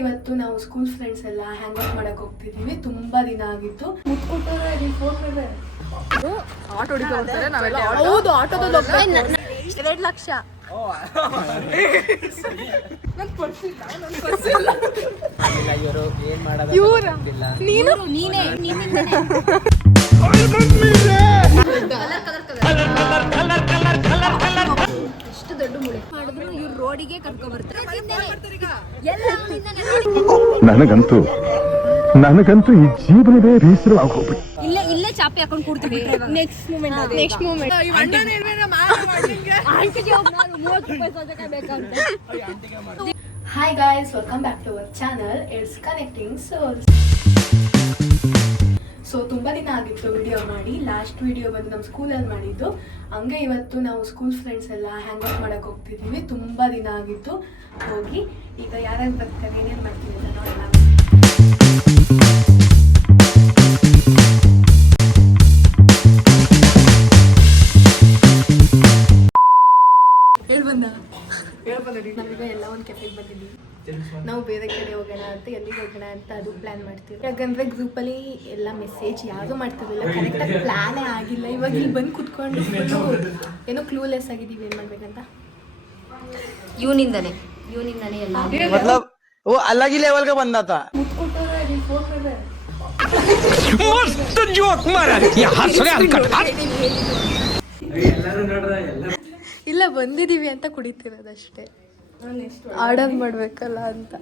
ಇವತ್ತು ನಾವು school friends ಎಲ್ಲ ಹ್ಯಾಂಗ್ ಔಟ್ ಮಾಡಕ್ ಹೋಗ್ತಿದೀವಿ. ತುಂಬಾ ದಿನ ಆಗಿತ್ತು. ಆಟೋ ಹೊಡಿತಾ ಹೋಗ್ತಾರೆ ನಾವೆಲ್ಲ. ಹೌದು, ಆಟೋದಲ್ಲಿ ಹೋಗ್ಬೇಕು. 2 ಲಕ್ಷ. ನೀನೇ ಎಷ್ಟು ದೊಡ್ಡ ಮುಳೆ ಮಾಡಿದ್ರು ಇವ್ರು ರೋಡಿಗೆ ಕರ್ಕೊಂಡ್ ಬರ್ತಾರೆ. ನನಗಂತೂ ಈ ಜೀವನವೇ ಬೇಸರವಾಗೋಗ್ಬಿಟ್ಟು ಇಲ್ಲೇ ಚಾಪೆ ಹಾಕೊಂಡು ಕೂಡ್ತೀವಿ. Next moment hi guys, welcome back to our channel it's connecting souls. So ತುಂಬ ದಿನ ಆಗಿತ್ತು ವಿಡಿಯೋ ಮಾಡಿ. ಲಾಸ್ಟ್ ವಿಡಿಯೋ ಬಂದು ನಮ್ಮ ಸ್ಕೂಲಲ್ಲಿ ಮಾಡಿದ್ದು. ಹಂಗೆ ಇವತ್ತು ನಾವು ಸ್ಕೂಲ್ ಫ್ರೆಂಡ್ಸ್ ಎಲ್ಲ ಹ್ಯಾಂಗ್ ಔಟ್ ಮಾಡಕ್ಕೆ ಹೋಗ್ತಿದ್ದೀವಿ. ತುಂಬ ದಿನ ಆಗಿತ್ತು ಹೋಗಿ. ಈಗ ಯಾರ್ಯಾರು ಬರ್ತಾರೆ, ಏನೇನು ಮಾಡ್ತೀವಿ ಅಂತ ನೋಡೋಣ. ನಾವೀಗ ಎಲ್ಲ ಒಂದು ಕೆಫೆಗೆ ಬಂದಿದ್ದೀವಿ. ನಾವು ಬೇರೆ ಕಡೆ ಹೋಗೋಣ ಅಂತ, ಎಲ್ಲಿಗೆ ಹೋಗೋಣ ಅಂತ ಅದು ಪ್ಲ್ಯಾನ್ ಮಾಡ್ತೀವಿ. ಯಾಕಂದರೆ ಗ್ರೂಪಲ್ಲಿ ಎಲ್ಲ ಮೆಸೇಜ್ ಯಾವುದು ಮಾಡ್ತಿರಲಿಲ್ಲ, ಕರೆಕ್ಟಾಗಿ ಪ್ಲ್ಯಾನೇ ಆಗಿಲ್ಲ. ಇವಾಗ ಇಲ್ಲಿ ಬಂದು ಕುತ್ಕೊಂಡು ಏನೋ ಕ್ಲೂಲೆಸ್ ಆಗಿದ್ದೀವಿ ಏನು ಮಾಡ್ಬೇಕಂತ. ಇವನಿಂದನೇ ಎಲ್ಲ मतलब वो अलग ही लेवल का बंदा था. मस्त जोक मारा ಇಲ್ಲ ಬಂದಿದ್ದೀವಿ ಅಂತ ಕುಡಿತಿರೋದಷ್ಟೇ, ಆರ್ಡರ್ ಮಾಡಬೇಕಲ್ಲ ಅಂತ.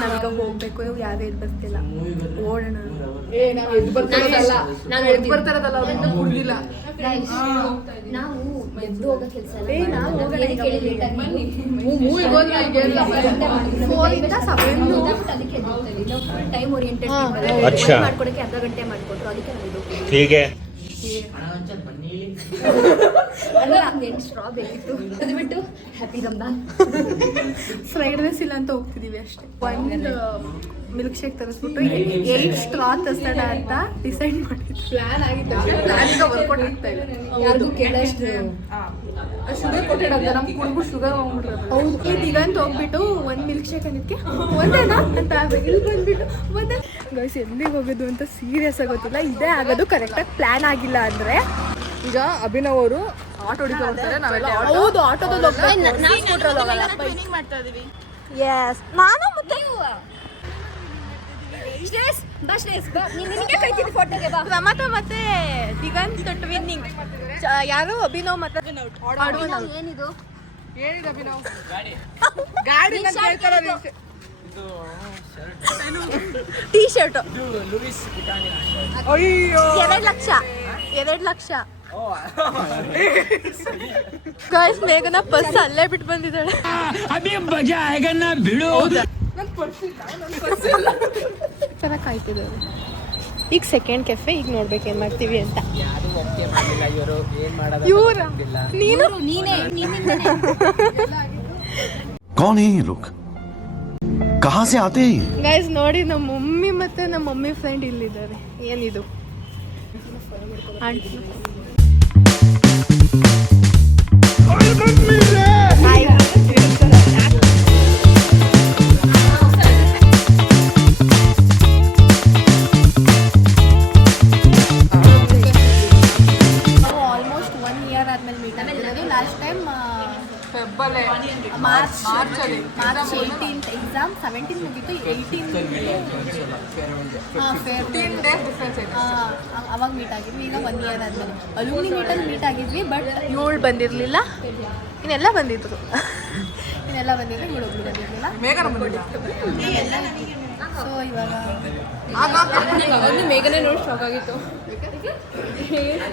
ನಾವೀಗ ಹೋಗ್ಬೇಕು. ಯಾರು ಎದ್ದು ಬರ್ತಿಲ್ಲ, ಓಡೋಣ. ನಾವು ಎದ್ದು ಹೋಗೋ ಕೆಲಸ ಟೈಮ್ ಓರಿಯೆಂಟೆಡ್ ಮಾಡ್ಕೊಡಕ್ಕೆ ಅರ್ಧ ಗಂಟೆ ಮಾಡ್ಕೊಟ್ರು. ಅದಕ್ಕೆ ಸ್ಟ್ರಾ ಬೇಕಿತ್ತು. ಅದ್ಬಿಟ್ಟು ಹ್ಯಾಪಿ ರಂಜಾನ್. ಫ್ರೈಡ್ ರೈಸ್ ಇಲ್ಲ ಅಂತ ಹೋಗ್ತಿದೀವಿ ಅಷ್ಟೇ. ಒಂದು ಮಿಲ್ಕ್ ಶೇಕ್ ತರಿಸ್ಬಿಟ್ಟು 8 ಸ್ಟ್ರಾ ತರಿಸೋಣ ಅಂತ ಡಿಸೈಡ್ ಮಾಡಿದ್ವಿ. ಪ್ಲಾನ್ ಆಗಿತ್ತು, ಪ್ಲಾನ್ ಈಗ ವರ್ಕೌಟ್ ಆಗ್ತಾ ಇದೆ. ಯಾರಿಗೂ ಕೇಳೋಷ್ಟು ಶುಗರ್ ಕೊಟ್ಟಿಡೋದು, ನಮ್ಗೆ ಕುಡಿದು ಶುಗರ್ ಹೋಗ್ಬಿಟ್ರೆ. ಹೌದು, ಈಗ ಅಂತ ಹೋಗ್ಬಿಟ್ಟು ಒಂದು ಮಿಲ್ಕ್ ಶೇಕ್ ಅನ್ನೋದಕ್ಕೆ ಒಂದೇನಾ ಅಂತ ಆಗ್ಬೇಕು. ಇಲ್ಲಿ ಬಂದ್ಬಿಟ್ಟು ಒಂದೇ ಗೈಸ್ ಎಲ್ಲಿಗೆ ಹೋಗೋದು ಅಂತ ಸೀರಿಯಸ್ ಆಗೋದಿಲ್ಲ. ಇದೇ ಆಗೋದು ಕರೆಕ್ಟಾಗಿ ಪ್ಲಾನ್ ಆಗಿಲ್ಲ ಅಂದರೆ. ಈಗ ಅಭಿನವ್ ಅವರು ಆಟೋ ಹೊಡಿತಾ ಹೋಗ್ತಾರೆ, ನಾವೆಲ್ಲ. ಹೌದು, ಆಟೋದಲ್ಲಿ ಹೋಗ್ಬೇಕು. ನಾನು ಮತ್ತೆ ಮತ್ತೆ ದಿಗಂತ್ ಟ್ವಿನ್ನಿಂಗ್. ಯಾರು ಅಭಿನವ್ ಮತ್ತೆ ಏನಿದು ಹೇಳಿದ ಅಭಿನವ್ ಗಾಡಿ ಟೀ ಶರ್ಟ್. ಅಯ್ಯೋ 2 ಲಕ್ಷ. ಗಾಯ್ಸ್, ಮೇಘನ ಬಸ್ ಅಲ್ಲೇ ಬಿಟ್ಟು ಬಂದಿದ್ದಾಳೆ. ಚೆನ್ನಾಗಿ ಕಾಯ್ತಿದ್ದಾರೆ. ಈಗ ಸೆಕೆಂಡ್ ಕೆಫೆ, ಈಗ ನೋಡ್ಬೇಕು ಏನ್ ಮಾಡ್ತೀವಿ ಅಂತ. ಇವ್ರ ನೀನೇ कौन है ये लोग? कहाँ से आते हैं? ಗೈಸ್ ನೋಡಿ, ನಮ್ಮ ಮಮ್ಮಿ ಮತ್ತೆ ನಮ್ಮ ಮಮ್ಮಿ ಫ್ರೆಂಡ್ ಇಲ್ಲಿದ್ದಾರೆ. ಏನಿದು ಆಂಟಿ? ಆಲ್ಮೋಸ್ಟ್ 1 ಇಯರ್ ಆದ್ಮೇಲೆ ಮೀಟ್ ಆಗಿರೋದು. Last time March 18th exam, 17 ಮುಗಿತು, 18 ಅವಾಗ ಮೀಟ್ ಆಗಿದ್ವಿ. ಈಗ 1 ಇಯರ್ ಆದ್ಮೇಲೆ ಅಲುಮಿನಿ ಮೀಟಲ್ಲಿ ಮೀಟ್ ಆಗಿದ್ವಿ. ಬಟ್ ಇವಳು ಬಂದಿರಲಿಲ್ಲ, ಇನ್ನೆಲ್ಲ ಬಂದಿದ್ರು. ಇವಳು ಒಬ್ಳು ಬಂದಿರಲಿಲ್ಲ. ಸೊ ಇವಾಗ ಮೇಘನೆ ನೋಡಿ ಶಾಕ್ ಆಗಿತ್ತು.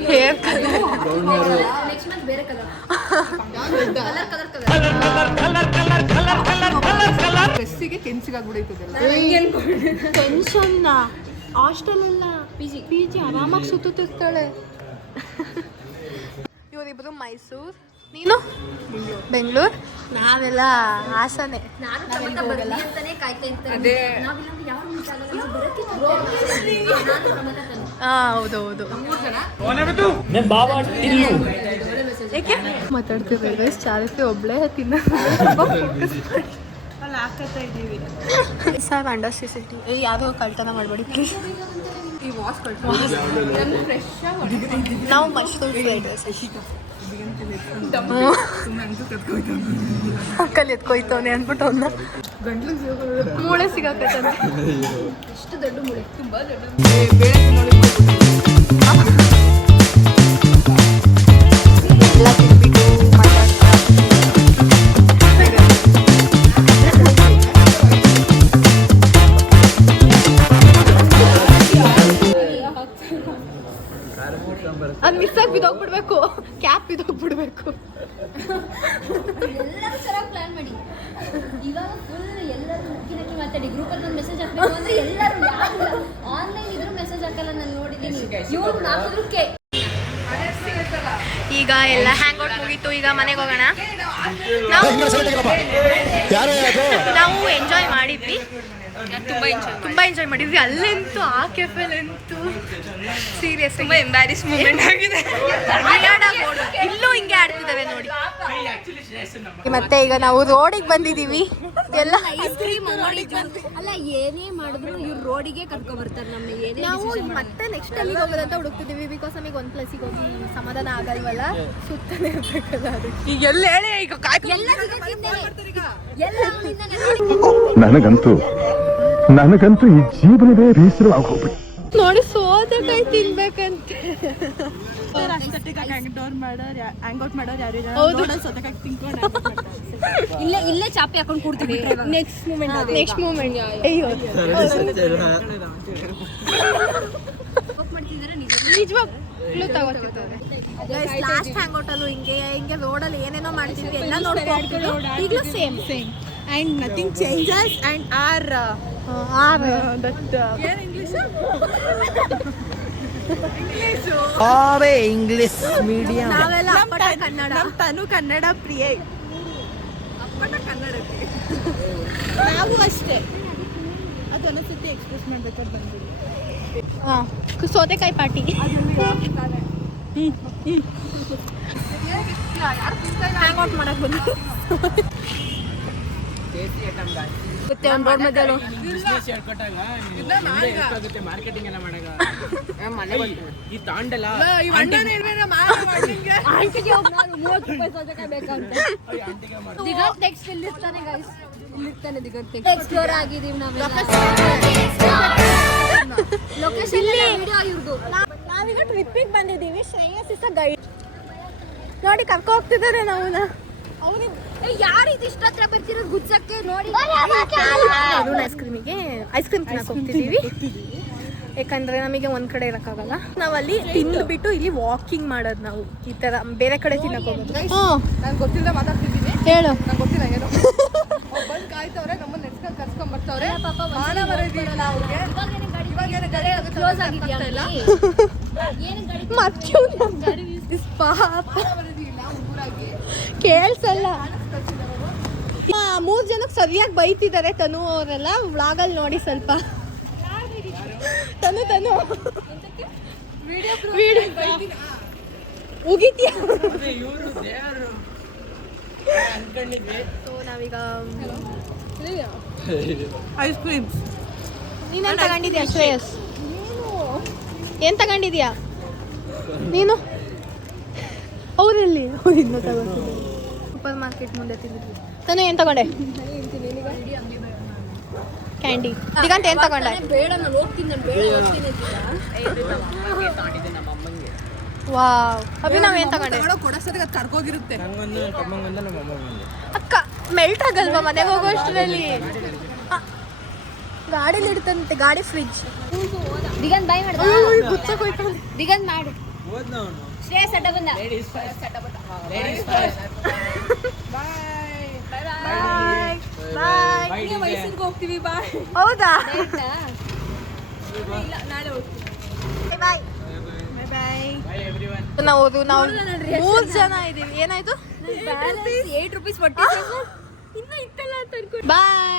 ಹೇರ್ ಕಲರ್ ನೆಕ್ಸ್ಟ್ ಮಂತ್ ಬೇರೆ ಕಲರ್ ಡ್ರೆಸ್ಸಿಗೆ ಕೆಂಚಿಗಾಗ್ಬಿಡೈತದಲ್ಲ. ಟೆನ್ಷನ್. ಹಾಸ್ಟೆಲ್ ಅಲ್ಲ, ಪಿ ಜಿ ಆರಾಮಾಗಿ ಸುತ್ತಿರ್ತಾಳೆ. ಇವರಿಬ್ಬರು ಮೈಸೂರು, ನೀನು ಬೆಂಗಳೂರು, ನಾವೆಲ್ಲ ಹಾಸನೆ. ಹೋಗಲ್ಲ ಅಂತಾನೆ ಕಾಯ್ತಾ ಇರ್ತಾರೆ. ಹೌದೌದು. ಯಾಕೆ ಮಾತಾಡ್ತಿರ್ಬೇಕು ಗೈಸ್? ಚಾಲಕ್ಕೆ ಒಬ್ಳೆ ತಿನ್ನ ಸರ್ ಅಂಡರ್ ಸಿಸಿಟಿ ಯಾವುದೋ ಕಳ್ತನ ಮಾಡಬೇಡಿ ಪ್ಲೀಸ್. ಈ ವಾಶ್ ನಾವು ಮಶ್ರೂಮ್ ಫ್ರೈಡ್ ರೈಸ್ ಅಕ್ಕಲ್ಲಿ ಎತ್ಕೊಯ್ತವನೆ ಅಂದ್ಬಿಟ್ಟು ಅವನ್ನ ಮೂಳೆ ಸಿಗಾಕತ್ತಂತೆ. ಎಷ್ಟು ದೊಡ್ಡ ಮೂಳೆ, ತುಂಬಾ ದೊಡ್ಡ ಎಲ್ಲ ತಿನ್ಬಿಟ್ಟು ಅದು ಮಿಸ್ ಆಗಿ ಬಿದ್ದೋಗ್ಬಿಡ್ಬೇಕು, ಕ್ಯಾಪ್ ಬಿದ್ದೋಗ್ಬಿಡ್ಬೇಕು. ಎಲ್ಲರೂ ಚೆನ್ನಾಗಿ ಪ್ಲಾನ್ ಮಾಡಿ. ಇವಾಗ ಫುಲ್ ಎಲ್ಲರೂ ಮುಖ್ಯವಾಗಿ ಮಾತಾಡಿ. ಗ್ರೂಪಲ್ಲಿ ಒಂದು ಮೆಸೇಜ್ ಹಾಕಬೇಕು ಅಂದ್ರೆ ಎಲ್ಲರೂ ಯಾರು ಆನ್ಲೈನ್ ಇದ್ರೂ ಮೆಸೇಜ್ ಹಾಕಲ್ಲ. ನಾನು ನೋಡಿದ್ದೀನಿ ಇವ್ರು ನಾಲ್ಕಕ್ಕೆ. ಈಗ ಎಲ್ಲ ಹ್ಯಾಂಗ್ ಔಟ್ ಮುಗೀತು. ಈಗ ಮನೆಗೆ ಹೋಗೋಣ. ನಾವು ಎಂಜಾಯ್ ಮಾಡಿದ್ವಿ, ತುಂಬಾ ಎಂಜಾಯ್ ಮಾಡಿದ್ವಿ. ಅಲ್ಲಂತೂ ಆ ಕೆಫೆಲಂತೂ ಸೀರಿಯಸ್ ತುಂಬಾ ಎಂಬ್ಯಾರಿಸ್ ಮೂಮೆಂಟ್ ಆಗಿದೆ. ಇಲ್ಲೂ ಹಿಂಗೆ ಆಡ್ತಿದ್ದಾವೆ ನೋಡಿ. ಮತ್ತೆ ಈಗ ನಾವು ರೋಡಿಗೆ ಬಂದಿದೀವಿ. ಎಲ್ಲ ಐಸ್ ಕ್ರೀಮ್ ಅಲ್ಲ, ಏನೇ ಮಾಡಿದ್ರು ಇವ್ರು ರೋಡಿಗೆ ಕರ್ಕೊ ಬರ್ತಾರೆ ನಮಗೆ. ನಾವು ಮತ್ತೆ ನೆಕ್ಸ್ಟ್ ಅಲ್ಲಿಗೆ ಹೋಗೋದಂತ ಹುಡುಕ್ತಿದೀವಿ. ಬಿಕಾಸ್ ನಮಗೆ ಒಂದು ಪ್ಲೇಸಿಗೆ ಹೋಗಿ ಸಮಾಧಾನ ಆಗಲ್ವಲ್ಲ, ಸುತ್ತಲೇ ಇರ್ಬೇಕಲ್ಲ. ಅದಕ್ಕೆ ಈಗ ಎಲ್ಲ ಹೇಳಿ ಈಗ ನನಗಂತೂ ಈ ಜೀವನವೇ ಬೇಸರವಾಗಿ ಹೋಗ್ಬಿಟ್ಟು ನೋಡಿ ಸೋತೆಕಾಯಿ ತಿನ್ಬೇಕಂತೆ. ಇಲ್ಲೇ ಚಾಪಿ ಹಾಕೊಂಡು ಕೂಡ್ತೀವಿ. ನೆಕ್ಸ್ಟ್ ಮೂಮೆಂಟ್ ಅಯ್ಯೋ ನಿಜವಾಗ್ಲೂ ತಗೋತಿದ್ದಾರೆ. ಲಾಸ್ಟ್ ಹ್ಯಾಂಗ್ ಔಟ್ ಅಲ್ಲೂ ಹಿಂಗೆ ರೋಡಲ್ಲಿ ಏನೇನೋ ಮಾಡ್ತಿದ್ವಿ, ಎಲ್ಲ ನೋಡ್ಕೊಂಡು ಈಗಲೂ same and nothing changes and our English medium. ನಾವೆಲ್ಲ ಅಪ್ಪಟ ಕನ್ನಡ. ನಮ್ಮ ತನು ಕನ್ನಡ ಪ್ರಿಯೆ, ಅಪ್ಪಟ ಕನ್ನಡಕ್ಕೆ ನಾವು ಅಷ್ಟೇ. ಅದು ಅನಿಸುತ್ತೆ ಎಕ್ಸ್ಪ್ರೆಸ್ ಮಾಡ್ಬೇಕಾದ್ರೆ ಬಂದ್ಬಿಟ್ಟು ಸೋತೆಕಾಯಿ ಪಾರ್ಟಿ. ಹ್ಯಾಂಗ್ ಔಟ್ ಮಾಡಕ್ ಬಂದು ಮತ್ತೆ ಒಂದು ರೋಡ್ ಮಧ್ಯೆ ಮಾರ್ಕೆಟಿಂಗ್ ಎಲ್ಲ ಮಾಡಾಗ ಈ ತಾಂಡಲ್ಲ ದಿಗಂತ್ ನೆಕ್ಸ್ಟ್ ಇಲ್ಲಿರ್ತಾನೆ ಗೈಸ್, ಇಲ್ಲಿರ್ತಾನೆ ದಿಗಂತ್. ಎಕ್ಸ್ಪ್ಲೋರ್ ಆಗಿದೀವಿ ನಾವು. ಲೊಕೇಶನ್ ವಿಡಿಯೋ ಇವ್ರದ್ದು. ನಾವೀಗ ಟ್ರಿಪ್ಪಿಗೆ ಬಂದಿದ್ದೀವಿ. Shreyas is a guide. ನೋಡಿ ಕರ್ಕೊ ಹೋಗ್ತಿದ್ದಾರೆ ನಾವುನ. ಯಾರು ಇದಿಷ್ಟ ಹತ್ರ ಬರ್ತಿರೋದು ಗುಚ್ಚಕ್ಕೆ ನೋಡಿ. ಐಸ್ ಕ್ರೀಮ್ ತಿನ್ನಕ್ ಹೋಗ್ತಿದ್ದೀವಿ. ಯಾಕಂದ್ರೆ ನಮಗೆ ಒಂದ್ ಕಡೆ ಇರಕ್ಕಾಗಲ್ಲ. ನಾವಲ್ಲಿ ತಿಂದ್ಬಿಟ್ಟು ಇಲ್ಲಿ ವಾಕಿಂಗ್ ಮಾಡೋದು. ನಾವು ಈ ತರ ಬೇರೆ ಕಡೆ ತಿನ್ನಕ್ ಹೋಗೋದು. ನಂಗೆ ಗೊತ್ತಿಲ್ಲ ಮಾತಾಡ್ತಿದ್ದೀನಿ. ಹೇಳು. ನಂಗೆ ಗೊತ್ತಿಲ್ಲ ಏನೋ ಬಂದು ಕಾಯ್ತವ್ರೆ, ನಮ್ಮನ್ನ ನೆಚ್ಕೊಂಡು ಕರ್ಸ್ಕೊಂಡ್ ಬರ್ತಾವ್ರೆ. ಮಾನವ ಇರಲ್ಲ ಅವ್ರಿಗೆ. ಕ್ಲೋಸ್ ಆಗಿದ್ಯಾ ಕೇಳ್ಸಲ್ಲ. 3 ಜನಕ್ಕೆ ಸರಿಯಾಗಿ ಬೈತಿದ್ದಾರೆ ತನು ಅವರೆಲ್ಲ. ವ್ಲಾಗಲ್ಲಿ ನೋಡಿ ಸ್ವಲ್ಪ. ತನು ಉಗಿತೀಯ. ನಾವೀಗ ಐಸ್ ಕ್ರೀಮ್ಸ್. ನೀನೇನು ತಗೊಂಡಿದ್ಯಾ ಶ್ರೇಯಸ್? ಏನು ತಗೊಂಡಿದ್ಯಾ ನೀನು? ಅವರಲ್ಲಿ ಇನ್ನೂ ತಗೋತಿದ್ದೆ. ಸೂಪರ್ ಮಾರ್ಕೆಟ್ ಮುಂದೆ ತಿಂದಿದ್ವಿ. ತಾನು ಏನು ತಗೊಂಡೆ? ಕ್ಯಾಂಡಿ. ದಿಗಂತ ಏನು ತಗೊಂಡೆ? ಬೇಡ, ನಾನು ಹೋಗ್ತೀನಿ, ನಾನು ಬೇಡ ಹೋಗ್ತೀನಿ. ವಾವ್. ಅಭಿ ನಾವೇನು ತಗೊಂಡೆ? ಕೊಡೋಷ್ಟೊತ್ತಿಗೆ ಅದು ಕರ್ಕೋಗಿರುತ್ತೆ. ಅಕ್ಕ ಮೆಲ್ಟ್ ಆಗಲ್ವಾ ಮನೆಗೆ ಹೋಗೋ ಅಷ್ಟರಲ್ಲಿ? ಗಾಡಿಲಿ ಇಡ್ತಂತೆ, ಗಾಡಿ ಫ್ರಿಜ್. ದಿಗಂತ್ ಬಾಯ್ ಮಾಡು. ಗುಚ್ಚಕ್ಕೆ ಹೋಯ್ತು. ದಿಗಂತ್ ಮಾಡು. ಶ್ರೇಯಸ್ ಅಡ್ಡ ಬಂದ. ಬಾಯ್. ಮೈಸೂರಿಗೆ ಹೋಗ್ತೀವಿ. ಬಾಯ್. ಹೌದಾ? ನಾಳೆ ಹೋಗ್ತೀವಿ. ಬಾಯ್. ನಾವು 3 ಜನ ಇದೀವಿ. ಏನಾಯ್ತು? 8 ರೂಪೀಸ್ ಕೊಟ್ಟು ಬಾಯ್.